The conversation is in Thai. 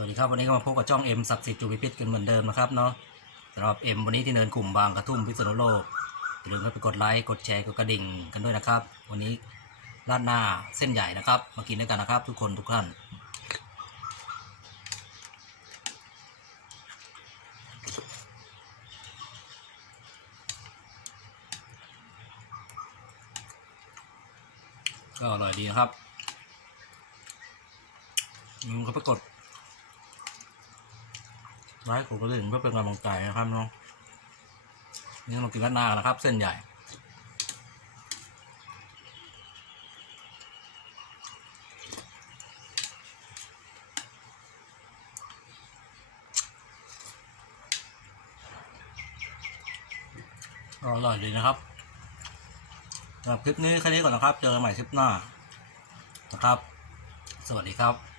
วัสดีครับวันนี้ก็มาพบกับช่องเอ็มศักดิ์สิทธิ์จูบิพิษกันเหมือนเดิมนะครับเนาะสำหรับเอ็มวันนี้ที่เนินกลุ่มบางกระทุ่มพิษณุโลกอย่าลืมไปกดไลค์กดแชร์กดกระดิ่งกันด้วยนะครับ วันนี้ราดหน้าเส้นใหญ่นะครับ มากินด้วยกันนะครับ ทุกคนทุกท่านก็อร่อยดีนะครับอืมก็ไปกด ไลค์กดกระดิ่งเพื่อเป็นกำลังใจนะครับเนาะนี่เรากินกันหน้านะครับ เส้นใหญ่อร่อยดีนะครับสำหรับคลิปนี้แค่นี้ก่อนนะครับ เจอกันใหม่คลิปหน้านะครับ สวัสดีครับ